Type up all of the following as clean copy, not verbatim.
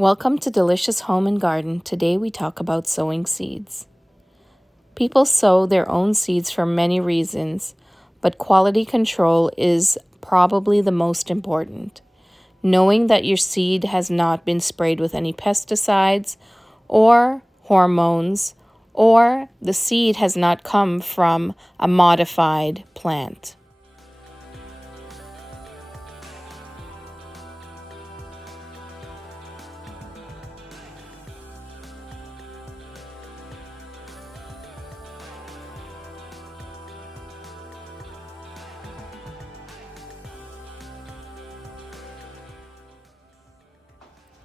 Welcome to Delicious Home and Garden. Today we talk about sowing seeds. People sow their own seeds for many reasons, but quality control is probably the most important. Knowing that your seed has not been sprayed with any pesticides or hormones, or the seed has not come from a modified plant.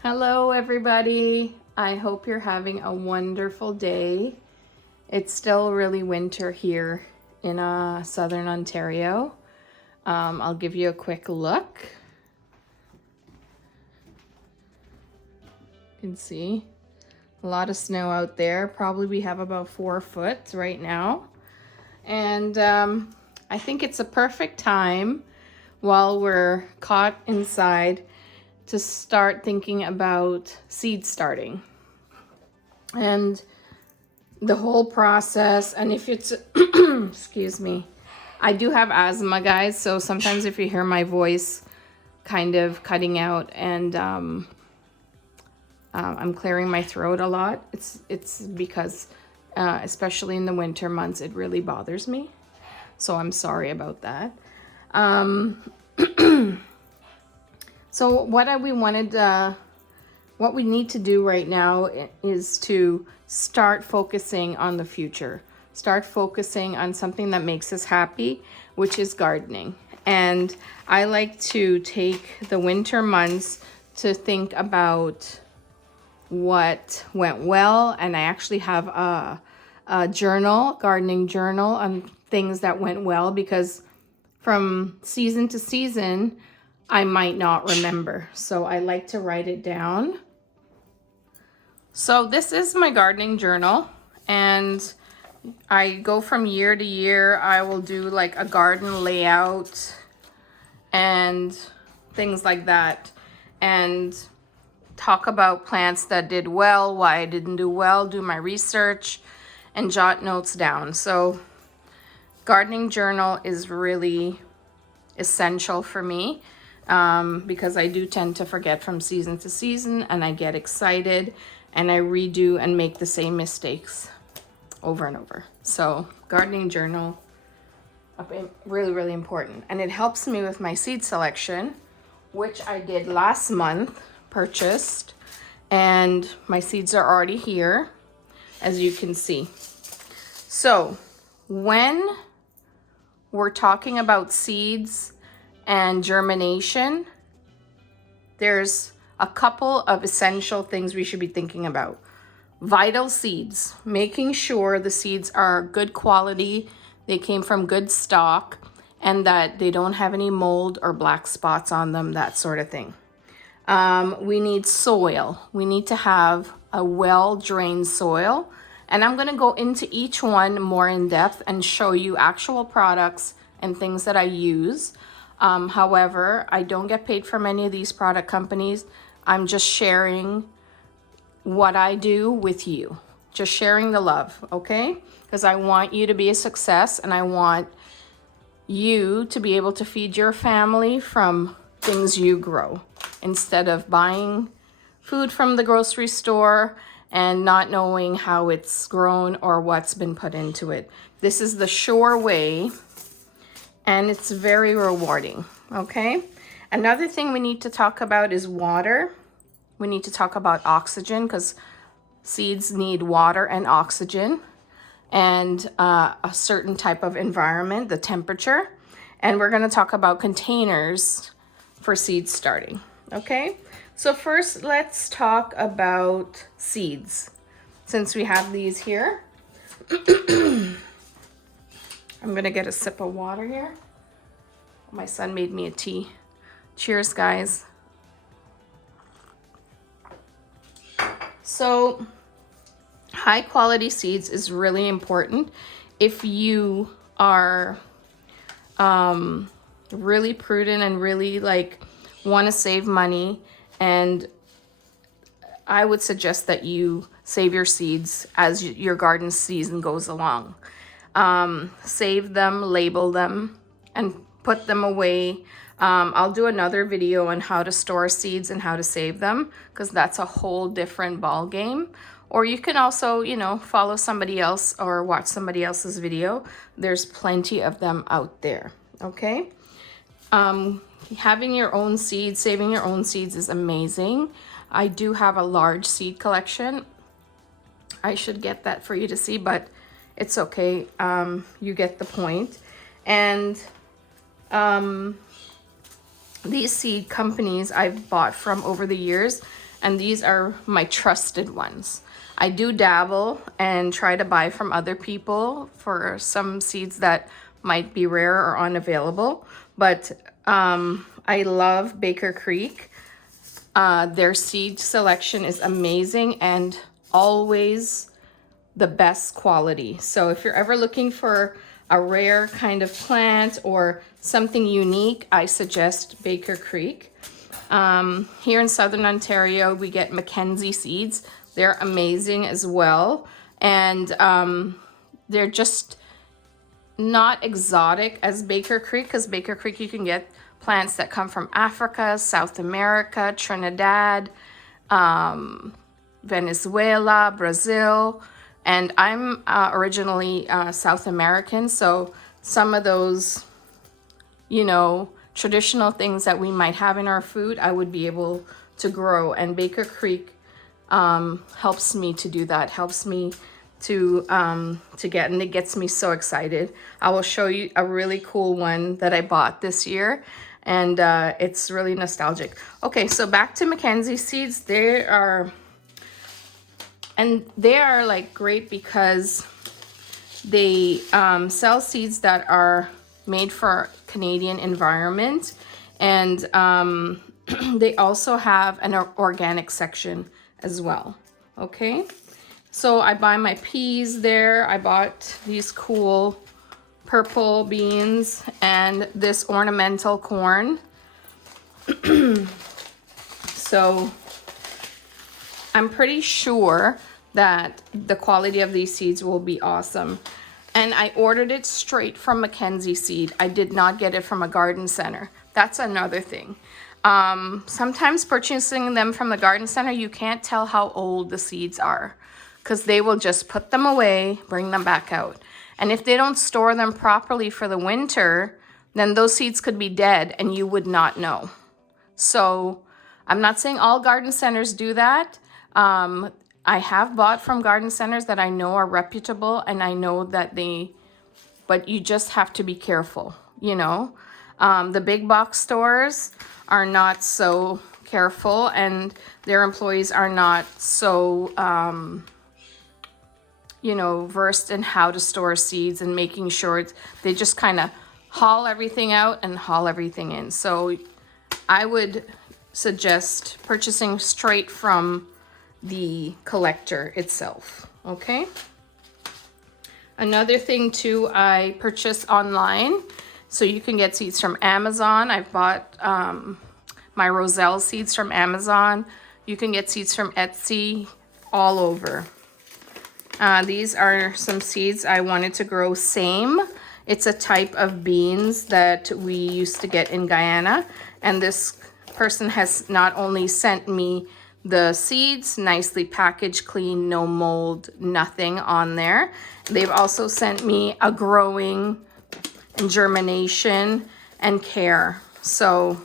Hello everybody, I hope you're having a wonderful day. It's still really winter here in southern Ontario. I'll give you a quick look. You can see a lot of snow out there. Probably we have about 4 foot right now. And I think it's a perfect time while we're caught inside to start thinking about seed starting and the whole process. And if it's excuse me, I do have asthma, guys, so sometimes if you hear my voice kind of cutting out and I'm clearing my throat a lot, it's because especially in the winter months it really bothers me, so I'm sorry about that. So what we need to do right now is to start focusing on the future. Start focusing on something that makes us happy, which is gardening. And I like to take the winter months to think about what went well. And I actually have a journal, gardening journal, on things that went well, because from season to season, I might not remember. So I like to write it down. So this is my gardening journal, and I go from year to year. I will do like a garden layout and things like that, and talk about plants that did well, why I didn't do well, do my research, and jot notes down. So gardening journal is really essential for me. Because I do tend to forget from season to season, and I get excited and I redo and make the same mistakes over and over. So gardening journal, really, really important. And it helps me with my seed selection, which I did last month, purchased, and my seeds are already here, as you can see. So when we're talking about seeds and germination, there's a couple of essential things we should be thinking about. Vital seeds, making sure the seeds are good quality, they came from good stock, and that they don't have any mold or black spots on them, that sort of thing. We need soil. We need to have a well-drained soil. And I'm going to go into each one more in depth and show you actual products and things that I use. However, I don't get paid from any of these product companies. I'm just sharing what I do with you. Just sharing the love, okay? Because I want you to be a success, and I want you to be able to feed your family from things you grow, instead of buying food from the grocery store and not knowing how it's grown or what's been put into it. This is the sure way, and it's very rewarding, okay? Another thing we need to talk about is water. We need to talk about oxygen, because seeds need water and oxygen, and a certain type of environment, the temperature. And we're gonna talk about containers for seed starting, okay? So first, let's talk about seeds. Since we have these here, I'm gonna get a sip of water here. My son made me a tea. Cheers, guys. So high quality seeds is really important if you are really prudent and really want to save money and I would suggest that you save your seeds as your garden season goes along. Save them, label them, and put them away. I'll do another video on how to store seeds and how to save them, because that's a whole different ball game. Or you can also, you know, follow somebody else or watch somebody else's video. There's plenty of them out there, okay? Having your own seeds, saving your own seeds is amazing. I do have a large seed collection. I should get that for you to see, but it's okay. You get the point. And these seed companies I've bought from over the years, and these are my trusted ones. I do dabble and try to buy from other people for some seeds that might be rare or unavailable, but I love Baker Creek. Their seed selection is amazing and always the best quality. So if you're ever looking for a rare kind of plant or something unique, I suggest Baker Creek. Here in Southern Ontario, we get Mckenzie Seeds. They're amazing as well. And they're just not exotic as Baker Creek, because Baker Creek you can get plants that come from Africa, South America, Trinidad, Venezuela, Brazil. And I'm originally South American, so some of those, you know, traditional things that we might have in our food, I would be able to grow. And Baker Creek helps me to do that, helps me to get, and it gets me so excited. I will show you a really cool one that I bought this year, and it's really nostalgic. Okay, so back to Mckenzie Seeds. They are like great because they sell seeds that are made for Canadian environment, and they also have an organic section as well. Okay, so I buy my peas there. I bought these cool purple beans and this ornamental corn. So I'm pretty sure that the quality of these seeds will be awesome. And I ordered it straight from Mckenzie Seed. I did not get it from a garden center. That's another thing. Sometimes purchasing them from the garden center, you can't tell how old the seeds are, because they will just put them away, bring them back out. And if they don't store them properly for the winter, then those seeds could be dead and you would not know. So I'm not saying all garden centers do that. I have bought from garden centers that I know are reputable, and I know that but you just have to be careful, you know. The big box stores are not so careful, and their employees are not so, you know, versed in how to store seeds and making sure they just kind of haul everything out and haul everything in. So I would suggest purchasing straight from the collector itself. Okay. Another thing too, I purchase online, so you can get seeds from Amazon. I've bought my Roselle seeds from Amazon. You can get seeds from Etsy, all over. These are some seeds I wanted to grow same. It's a type of beans that we used to get in Guyana, and this person has not only sent me the seeds, nicely packaged, clean, no mold, nothing on there. They've also sent me a growing and germination and care. So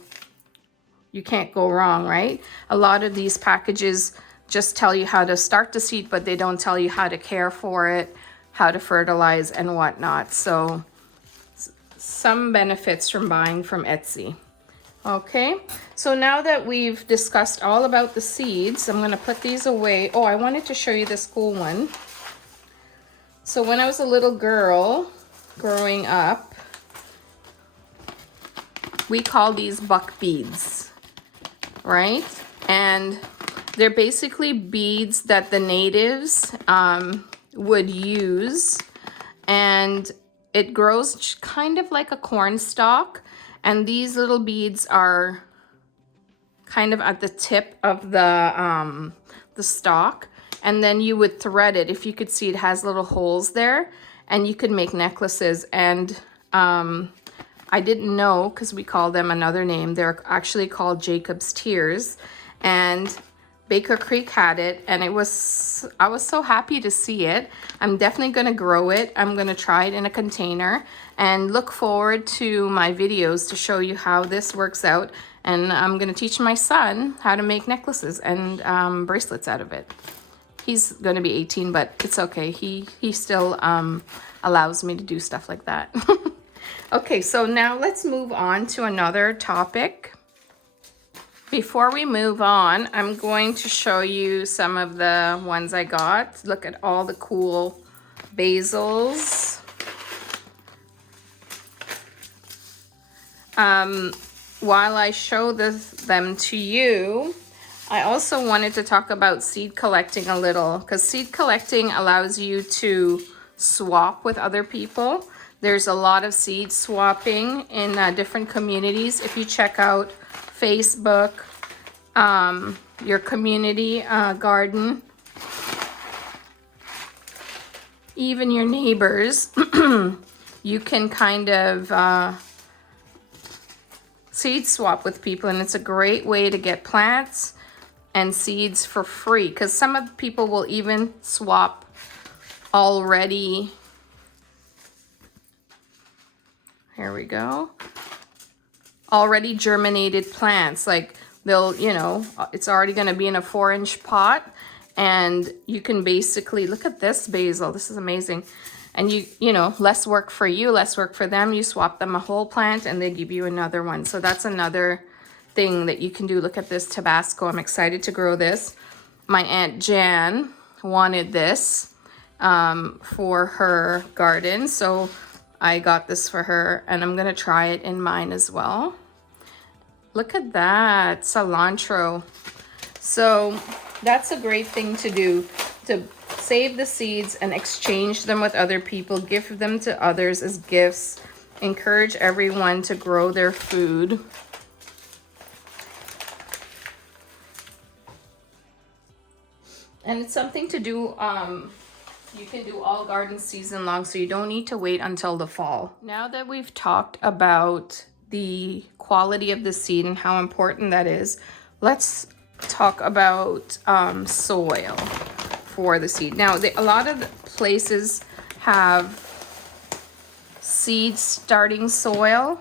you can't go wrong, right? A lot of these packages just tell you how to start the seed, but they don't tell you how to care for it, how to fertilize and whatnot. So some benefits from buying from Etsy. Okay, so now that we've discussed all about the seeds, I'm going to put these away. Oh, I wanted to show you this cool one. So when I was a little girl growing up, we call these buck beads, right? And they're basically beads that the natives would use, and it grows kind of like a corn stalk. And these little beads are kind of at the tip of the stalk, and then you would thread it. If you could see, it has little holes there, and you could make necklaces. And I didn't know, because we call them another name. They're actually called Jacob's Tears, and Baker Creek had it, and I was so happy to see it. I'm definitely going to grow it. I'm going to try it in a container and look forward to my videos to show you how this works out. And I'm going to teach my son how to make necklaces and bracelets out of it. He's going to be 18, but it's okay. He still allows me to do stuff like that. Okay, so now let's move on to another topic. Before we move on, I'm going to show you some of the ones I got. Look at all the cool basils. While I show them to you, I also wanted to talk about seed collecting a little, because seed collecting allows you to swap with other people. There's a lot of seed swapping in different communities. If you check out Facebook, your community garden, even your neighbors, you can kind of seed swap with people, and it's a great way to get plants and seeds for free, because some of the people will even swap already. Here we go. Already germinated plants. Like they'll, you know, it's already going to be in a 4-inch pot, and you can basically look at this basil. This is amazing. And you know, less work for you, less work for them. You swap them a whole plant and they give you another one. So that's another thing that you can do. Look at this Tabasco. I'm excited to grow this. My Aunt Jan wanted this for her garden, so I got this for her, and I'm gonna try it in mine as well. Look at that, cilantro. So that's a great thing to do, to save the seeds and exchange them with other people, give them to others as gifts, encourage everyone to grow their food. And it's something to do, you can do all garden season long, so you don't need to wait until the fall. Now that we've talked about the quality of the seed and how important that is, let's talk about soil for the seed. Now, a lot of places have seed starting soil.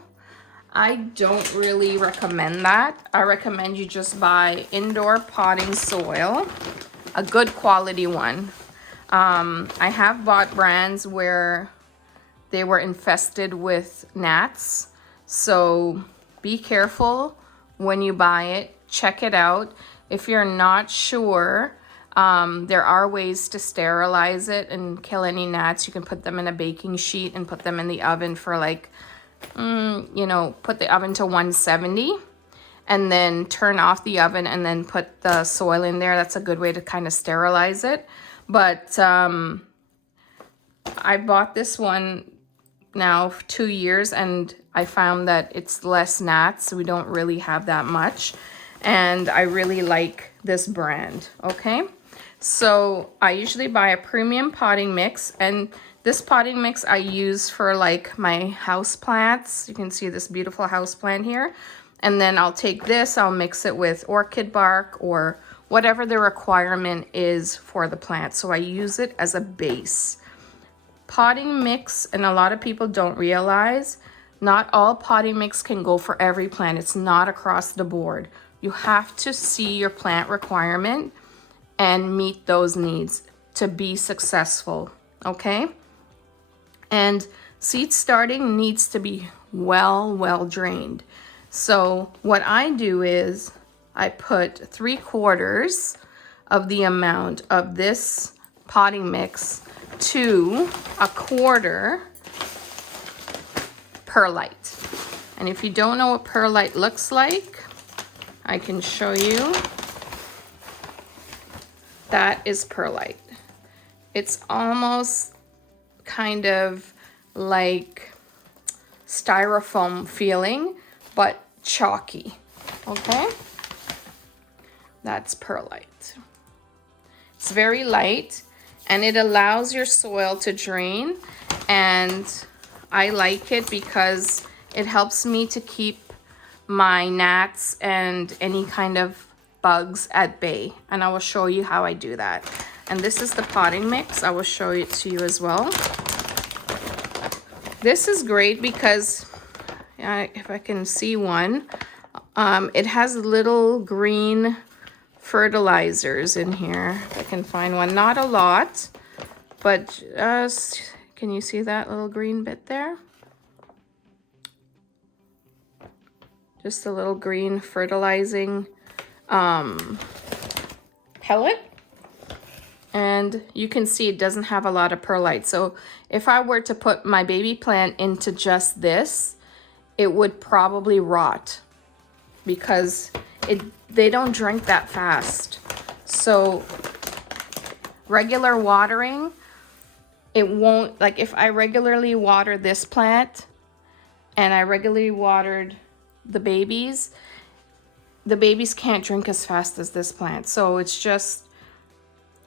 I don't really recommend that. I recommend you just buy indoor potting soil, a good quality one. I have bought brands where they were infested with gnats, so be careful when you buy it. Check it out. If you're not sure, there are ways to sterilize it and kill any gnats. You can put them in a baking sheet and put them in the oven for like, you know, put the oven to 170 and then turn off the oven and then put the soil in there. That's a good way to kind of sterilize it. But I bought this one now for 2 years, and I found that it's less gnats. We don't really have that much. And I really like this brand, okay? So I usually buy a premium potting mix, and this potting mix I use for like my house plants. You can see this beautiful house plant here. And then I'll take this, I'll mix it with orchid bark or whatever the requirement is for the plant. So I use it as a base. Potting mix, and a lot of people don't realize, not all potting mix can go for every plant. It's not across the board. You have to see your plant requirement and meet those needs to be successful, okay? And seed starting needs to be well drained. So what I do is I put 3/4 of the amount of this potting mix to 1/4 perlite. And if you don't know what perlite looks like, I can show you. That is perlite. It's almost kind of like styrofoam feeling, but chalky, okay? That's perlite. It's very light and it allows your soil to drain, and I like it because it helps me to keep my gnats and any kind of bugs at bay, and I will show you how I do that. And this is the potting mix. I will show it to you as well. This is great because if I can see one, it has little green fertilizers in here. If I can find one, not a lot, but just, can you see that little green bit there? Just a little green fertilizing pellet. And you can see it doesn't have a lot of perlite. So if I were to put my baby plant into just this, it would probably rot because they don't drink that fast. So regular watering, it won't, like if I regularly water this plant and I regularly watered the babies can't drink as fast as this plant. So it's just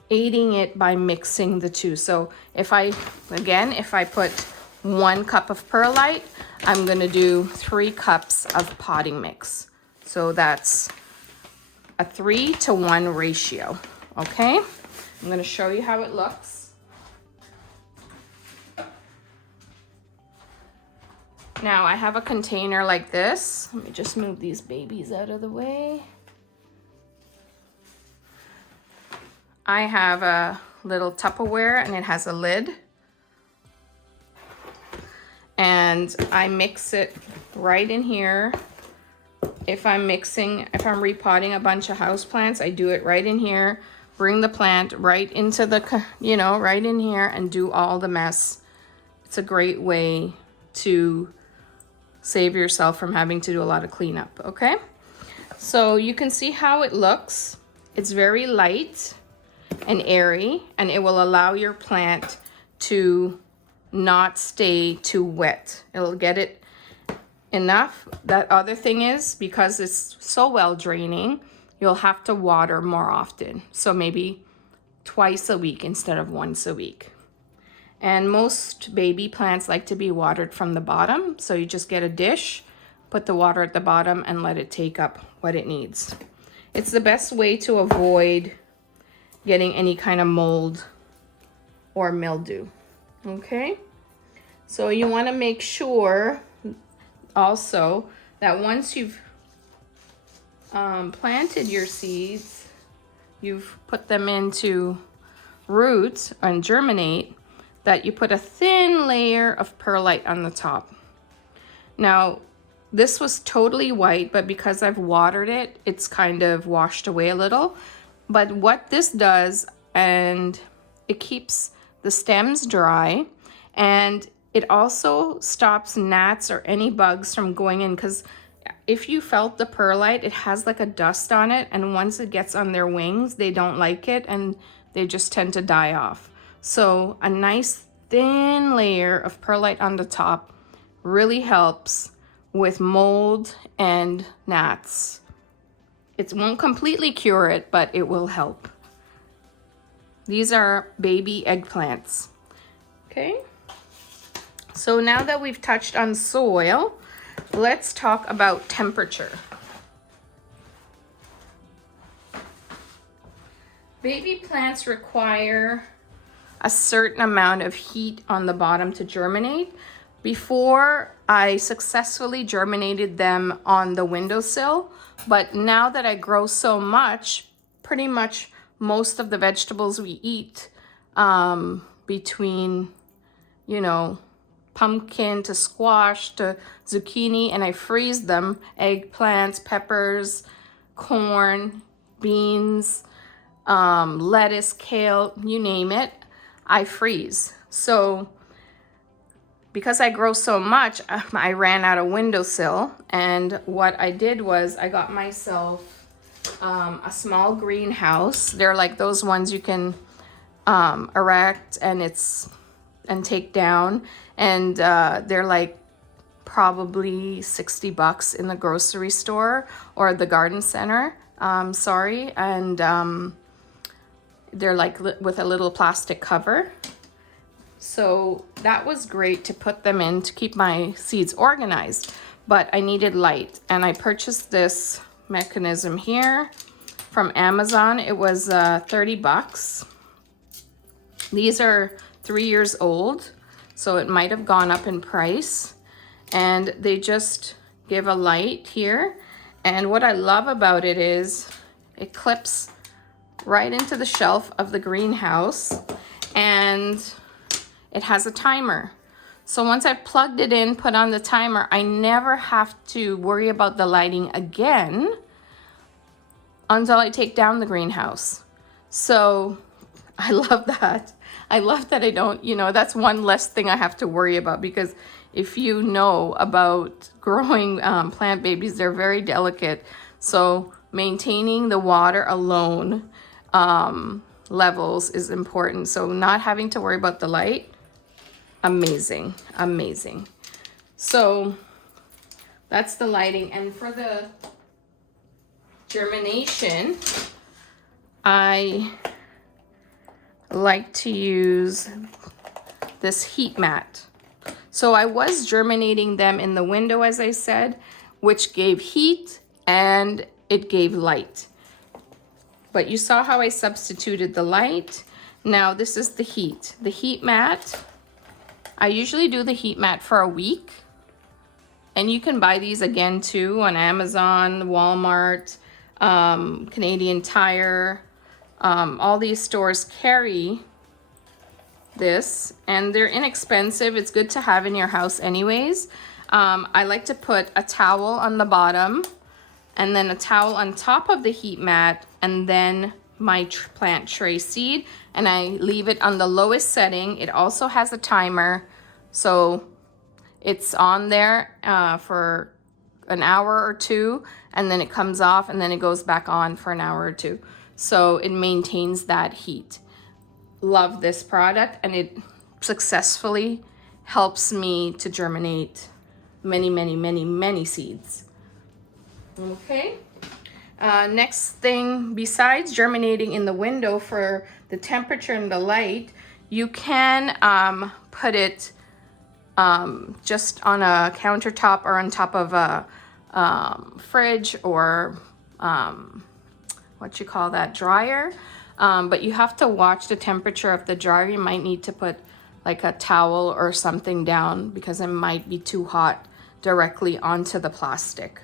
aiding it by mixing the two. So if I put 1 cup of perlite, I'm gonna do 3 cups of potting mix. So that's a 3-to-1 ratio, okay? I'm gonna show you how it looks. Now I have a container like this. Let me just move these babies out of the way. I have a little Tupperware and it has a lid. And I mix it right in here. If I'm repotting a bunch of houseplants, I do it right in here. Bring the plant right into the, right in here and do all the mess. It's a great way to save yourself from having to do a lot of cleanup, okay? So you can see how it looks. It's very light and airy, and it will allow your plant to not stay too wet. It'll get it enough. That other thing is, because it's so well draining, you'll have to water more often. So maybe twice a week instead of once a week. And most baby plants like to be watered from the bottom. So you just get a dish, put the water at the bottom and let it take up what it needs. It's the best way to avoid getting any kind of mold or mildew, okay? So you wanna make sure also that once you've planted your seeds, you've put them into roots and germinate, that you put a thin layer of perlite on the top. Now, this was totally white, but because I've watered it, it's kind of washed away a little. But what this does, and it keeps the stems dry, and it also stops gnats or any bugs from going in, because if you felt the perlite, it has like a dust on it, and once it gets on their wings, they don't like it and they just tend to die off. So a nice thin layer of perlite on the top really helps with mold and gnats. It won't completely cure it, but it will help. These are baby eggplants, okay? So now that we've touched on soil, let's talk about temperature. Baby plants require a certain amount of heat on the bottom to germinate. Before, I successfully germinated them on the windowsill, but now that I grow so much, pretty much most of the vegetables we eat, between, pumpkin to squash to zucchini, and I freeze them, eggplants, peppers, corn, beans, lettuce, kale, you name it, I freeze. So because I grow so much, I ran out of windowsill, and what I did was I got myself a small greenhouse. They're like those ones you can erect and take down, and they're like probably $60 in the grocery store or the garden center. sorry, and they're like with a little plastic cover. So that was great to put them in to keep my seeds organized, but I needed light, and I purchased this mechanism here from Amazon. It was 30 bucks. These are 3 years old, so it might have gone up in price, and they just give a light here. And what I love about it is it clips right into the shelf of the greenhouse, and it has a timer. So once I've plugged it in, put on the timer, I never have to worry about the lighting again until I take down the greenhouse. So I love that. I love that I don't, you know, that's one less thing I have to worry about, because if you know about growing plant babies, they're very delicate. So maintaining the water alone levels is important. So not having to worry about the light, amazing, amazing. So that's the lighting. And for the germination, I like to use this heat mat. So I was germinating them in the window, as I said, which gave heat and it gave light. But you saw how I substituted the light. Now this is the heat. The heat mat, I usually do the heat mat for a week. And you can buy these again too on Amazon, Walmart, Canadian Tire. All these stores carry this, and they're inexpensive. It's good to have in your house anyways. I like to put a towel on the bottom and then a towel on top of the heat mat, and then my plant tray seed, and I leave it on the lowest setting. It also has a timer, so it's on there for an hour or two, and then it comes off, and then it goes back on for an hour or two. So it maintains that heat. Love this product, and it successfully helps me to germinate many, many, many, many seeds. Okay. Next thing, besides germinating in the window for the temperature and the light, you can put it just on a countertop or on top of a fridge or what you call that, dryer. But you have to watch the temperature of the dryer. You might need to put like a towel or something down because it might be too hot directly onto the plastic.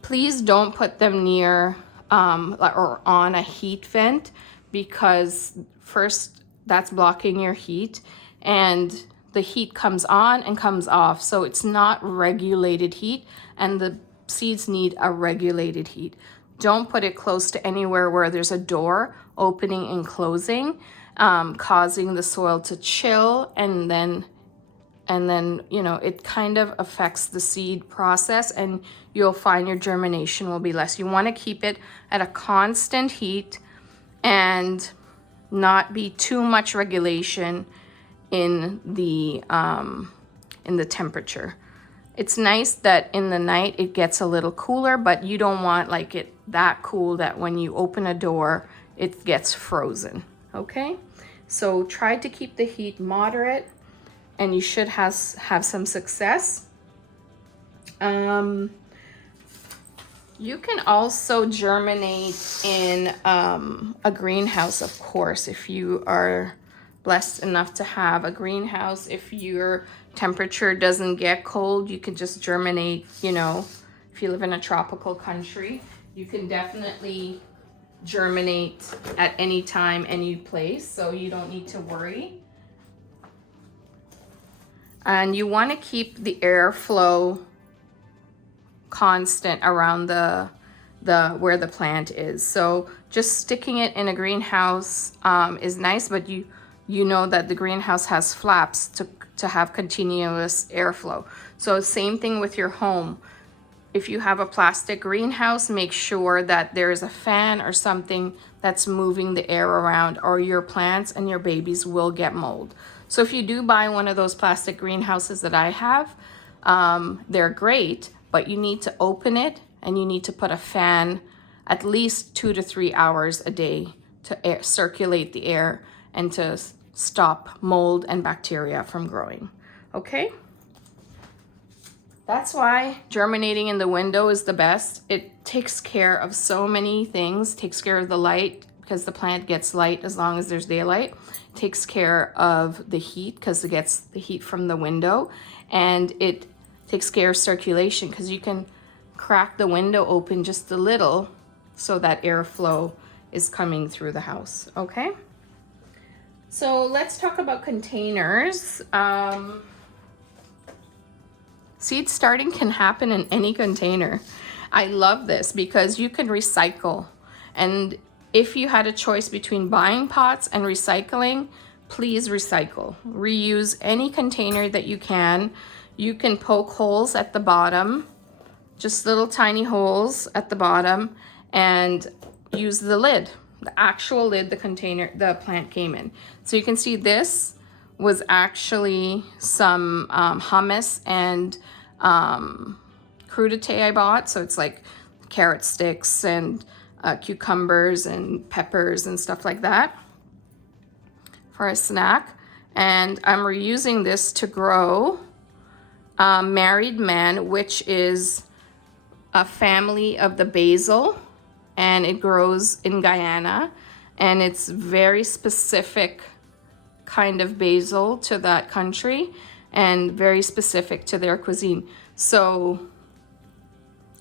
Please don't put them near or on a heat vent, because first that's blocking your heat, and the heat comes on and comes off. So it's not regulated heat, and the seeds need a regulated heat. Don't put it close to anywhere where there's a door opening and closing, causing the soil to chill, and then you know, it kind of affects the seed process, and you'll find your germination will be less. You want to keep it at a constant heat and not be too much regulation in the temperature. It's nice that in the night it gets a little cooler, but you don't want like it that cool that when you open a door it gets frozen. Okay, so try to keep the heat moderate, and you should have some success. You can also germinate in a greenhouse, of course, if you are blessed enough to have a greenhouse. If your temperature doesn't get cold, you can just germinate, you know, if you live in a tropical country, you can definitely germinate at any time, any place, so you don't need to worry. And you want to keep the airflow constant around the where the plant is. So just sticking it in a greenhouse is nice, but you know that the greenhouse has flaps to have continuous airflow. So same thing with your home. If you have a plastic greenhouse, make sure that there is a fan or something that's moving the air around, or your plants and your babies will get mold. So if you do buy one of those plastic greenhouses that I have, they're great, but you need to open it and you need to put a fan at least 2 to 3 hours a day to circulate the air and to stop mold and bacteria from growing. Okay? That's why germinating in the window is the best. It takes care of so many things. Takes care of the light because the plant gets light as long as there's daylight. Takes care of the heat because it gets the heat from the window. And it takes care of circulation because you can crack the window open just a little so that airflow is coming through the house. Okay? So let's talk about containers. Seed starting can happen in any container. I love this because you can recycle. And if you had a choice between buying pots and recycling, please recycle. Reuse any container that you can. You can poke holes at the bottom, just little tiny holes at the bottom, and use the lid, the actual lid the plant came in. So you can see this was actually some hummus and crudité I bought. So it's like carrot sticks and cucumbers and peppers and stuff like that for a snack. And I'm reusing this to grow Married Man, which is a family of the basil, and it grows in Guyana, and it's very specific kind of basil to that country and very specific to their cuisine. So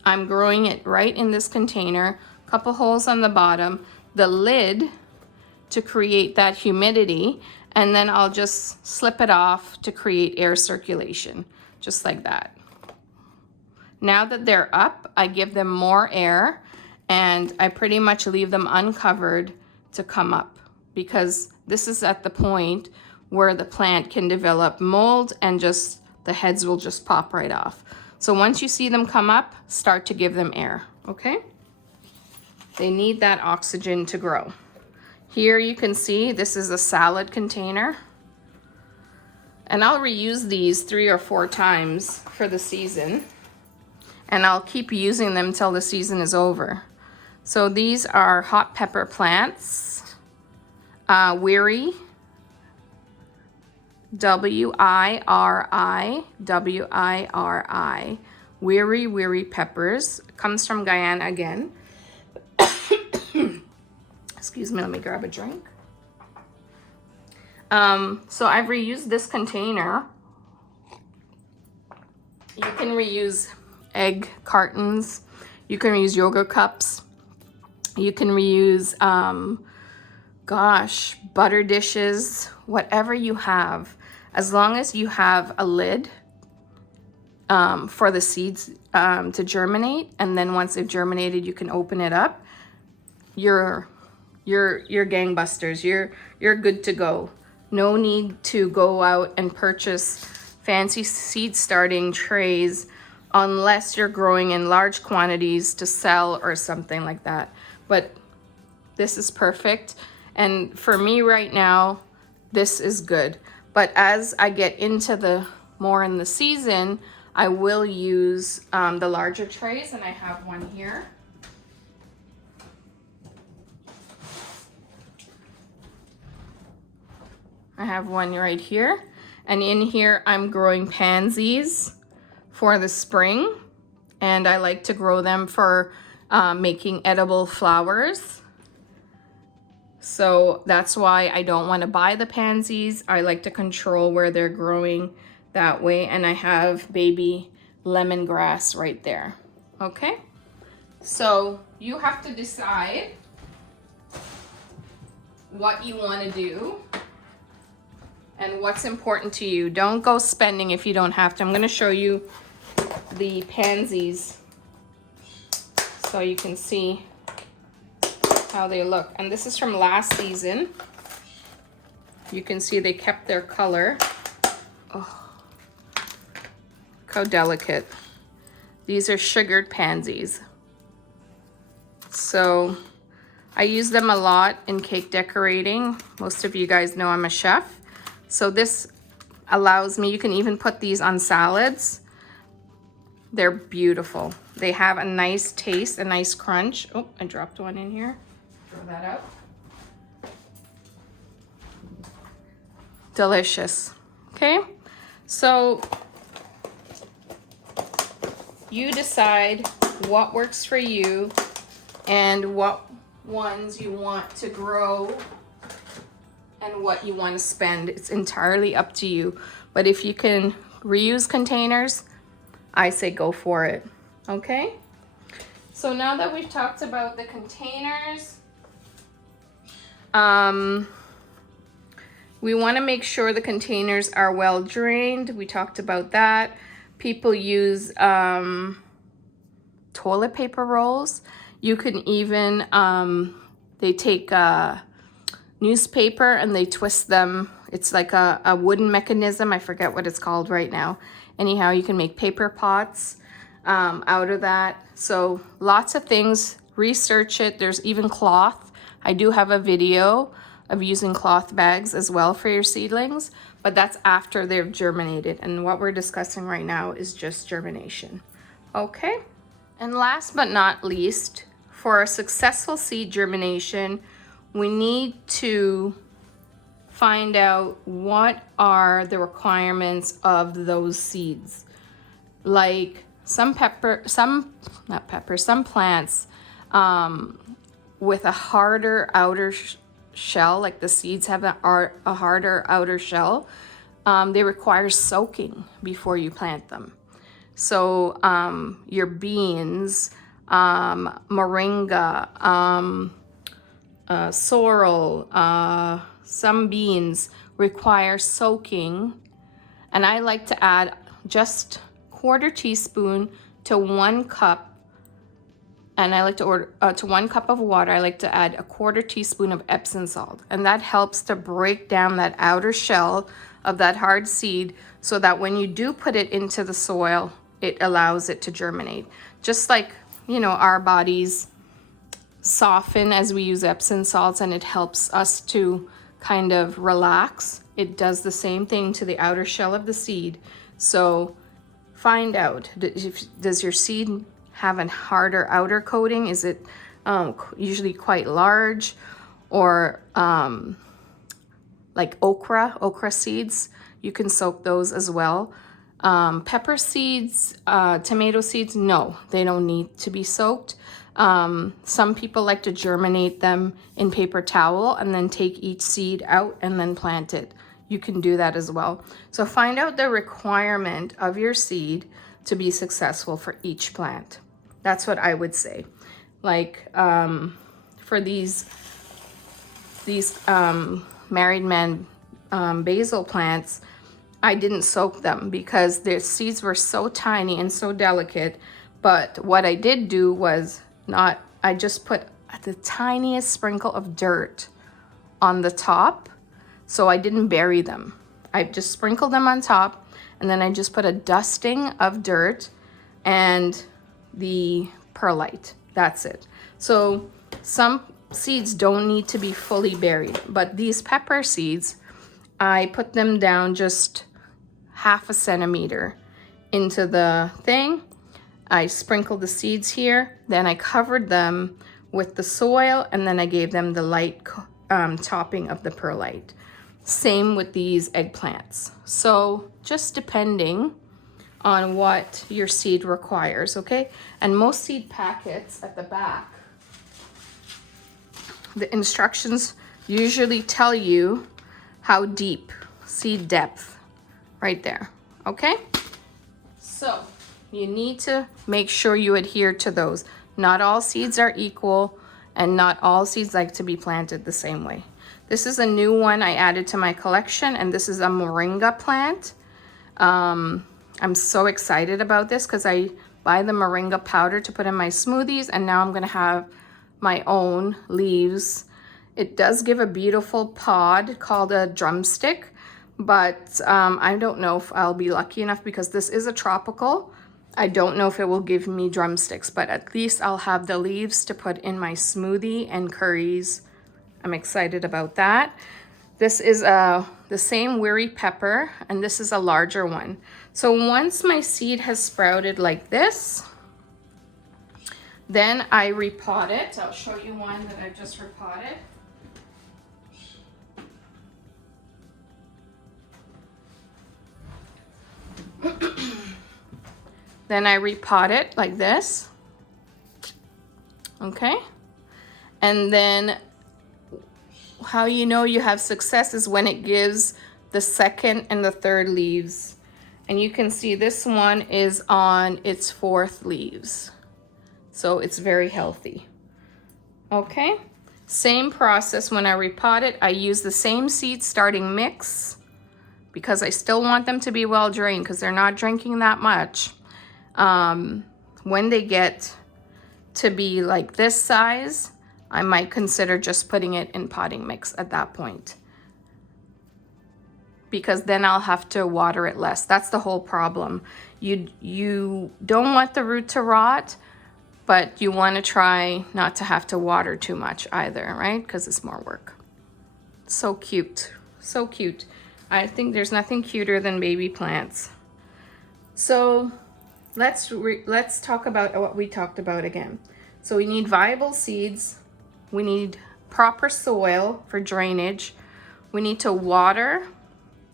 I'm growing it right in this container, couple holes on the bottom, the lid to create that humidity, and then I'll just slip it off to create air circulation, just like that. Now that they're up, I give them more air, and I pretty much leave them uncovered to come up, because this is at the point where the plant can develop mold and just the heads will just pop right off. So once you see them come up, start to give them air, okay? They need that oxygen to grow. Here you can see this is a salad container, and I'll reuse these 3 or 4 times for the season, and I'll keep using them till the season is over. So these are hot pepper plants, Wiri, W-I-R-I, Wiri peppers. Comes from Guyana again. Excuse me, let me grab a drink. So I've reused this container. You can reuse egg cartons. You can reuse yogurt cups. You can reuse, butter dishes, whatever you have. As long as you have a lid for the seeds to germinate, and then once they've germinated, you can open it up. You're gangbusters. You're good to go. No need to go out and purchase fancy seed starting trays unless you're growing in large quantities to sell or something like that. But this is perfect. And for me right now, this is good. But as I get into the more in the season, I will use the larger trays, and I have one here. I have one right here, and in here I'm growing pansies for the spring, and I like to grow them for making edible flowers. So that's why I don't want to buy the pansies. I like to control where they're growing that way, and I have baby lemongrass right there. Okay, so you have to decide what you want to do and what's important to you. Don't go spending if you don't have to. I'm going to show you the pansies so you can see how they look. And this is from last season. You can see they kept their color. Oh, look how delicate. These are sugared pansies. So I use them a lot in cake decorating. Most of you guys know I'm a chef. So this allows me, you can even put these on salads. They're beautiful. They have a nice taste, a nice crunch. Oh, I dropped one in here. Throw that out. Delicious. Okay, so you decide what works for you and what ones you want to grow and what you want to spend. It's entirely up to you. But if you can reuse containers, I say go for it. Okay? So now that we've talked about the containers, we want to make sure the containers are well drained. We talked about that. People use toilet paper rolls. You can even, they take newspaper and they twist them. It's like a wooden mechanism. I forget what it's called right now. Anyhow, you can make paper pots out of that. So lots of things. Research it. There's even cloth. I do have a video of using cloth bags as well for your seedlings, but that's after they've germinated. And what we're discussing right now is just germination. Okay. And last but not least, for a successful seed germination, we need to find out what are the requirements of those seeds. Like some plants with a harder outer shell, like the seeds have a harder outer shell, they require soaking before you plant them. So your beans, moringa, sorrel, some beans require soaking, and I like to add just 1/4 teaspoon to 1 cup, and I like to to 1 cup of water. I like to add a 1/4 teaspoon of Epsom salt, and that helps to break down that outer shell of that hard seed, so that when you do put it into the soil, it allows it to germinate. Just like, you know, our bodies soften as we use Epsom salts, and it helps us to kind of relax. It does the same thing to the outer shell of the seed. So find out, does your seed have a harder outer coating? Is it usually quite large? Or like okra seeds, you can soak those as well. Pepper seeds, tomato seeds, no, they don't need to be soaked. Some people like to germinate them in paper towel and then take each seed out and then plant it. You can do that as well. So find out the requirement of your seed to be successful for each plant. That's what I would say. Like for these married man basil plants, I didn't soak them because their seeds were so tiny and so delicate. But what I did do was I just put the tiniest sprinkle of dirt on the top. So I didn't bury them. I just sprinkled them on top, and then I just put a dusting of dirt and the perlite. That's it. So some seeds don't need to be fully buried, but these pepper seeds, I put them down just 1/2 centimeter into the thing. I sprinkled the seeds here, then I covered them with the soil, and then I gave them the light topping of the perlite. Same with these eggplants. So just depending on what your seed requires, okay? And most seed packets at the back, the instructions usually tell you how deep, seed depth, right there, okay? So you need to make sure you adhere to those. Not all seeds are equal, and not all seeds like to be planted the same way. This is a new one I added to my collection, and this is a Moringa plant. I'm so excited about this because I buy the Moringa powder to put in my smoothies, and now I'm gonna have my own leaves. It does give a beautiful pod called a drumstick, but I don't know if I'll be lucky enough because this is a tropical. I don't know if it will give me drumsticks, but at least I'll have the leaves to put in my smoothie and curries. I'm excited about that. This is the same weary pepper, and this is a larger one. So once my seed has sprouted like this, then I repot it. I'll show you one that I just repotted. Then I repot it like this. Okay. And then how you know you have success is when it gives the second and the third leaves. And you can see this one is on its fourth leaves. So it's very healthy. Okay. Same process when I repot it. I use the same seed starting mix because I still want them to be well drained because they're not drinking that much. When they get to be like this size, I might consider just putting it in potting mix at that point, because then I'll have to water it less. That's the whole problem. You don't want the root to rot, but you want to try not to have to water too much either, right? Because it's more work. So cute, so cute. I think there's nothing cuter than baby plants. So let's talk about what we talked about again. So we need viable seeds. We need proper soil for drainage. We need to water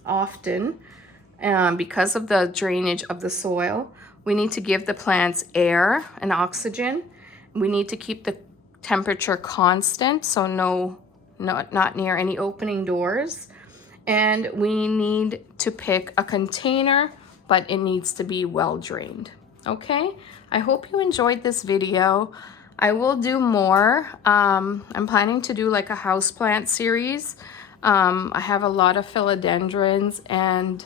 often because of the drainage of the soil. We need to give the plants air and oxygen. We need to keep the temperature constant, so not near any opening doors. And we need to pick a container, but it needs to be well drained. Okay, I hope you enjoyed this video. I will do more. I'm planning to do like a houseplant series. I have a lot of philodendrons and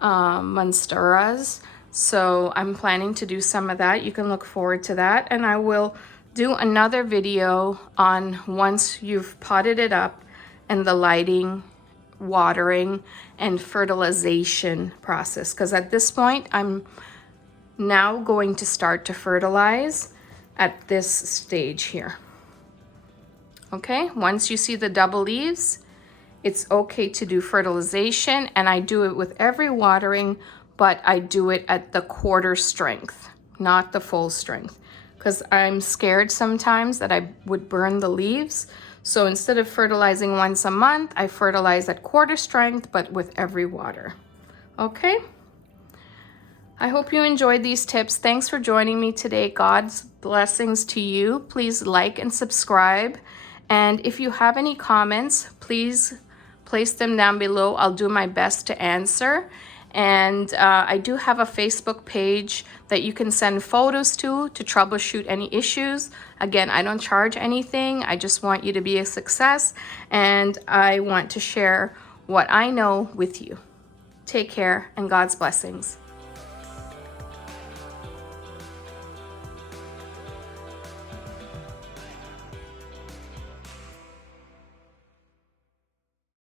monsteras, so I'm planning to do some of that. You can look forward to that, and I will do another video on once you've potted it up and the lighting, watering, and fertilization process, because at this point I'm now going to start to fertilize at this stage here. Okay, once you see the double leaves, it's okay to do fertilization, and I do it with every watering, but I do it at the quarter strength, not the full strength, because I'm scared sometimes that I would burn the leaves. So instead of fertilizing once a month, I fertilize at quarter strength, but with every water. Okay? I hope you enjoyed these tips. Thanks for joining me today. God's blessings to you. Please like and subscribe. And if you have any comments, please place them down below. I'll do my best to answer. And I do have a Facebook page that you can send photos to troubleshoot any issues. Again, I don't charge anything. I just want you to be a success, and I want to share what I know with you. Take care, and God's blessings.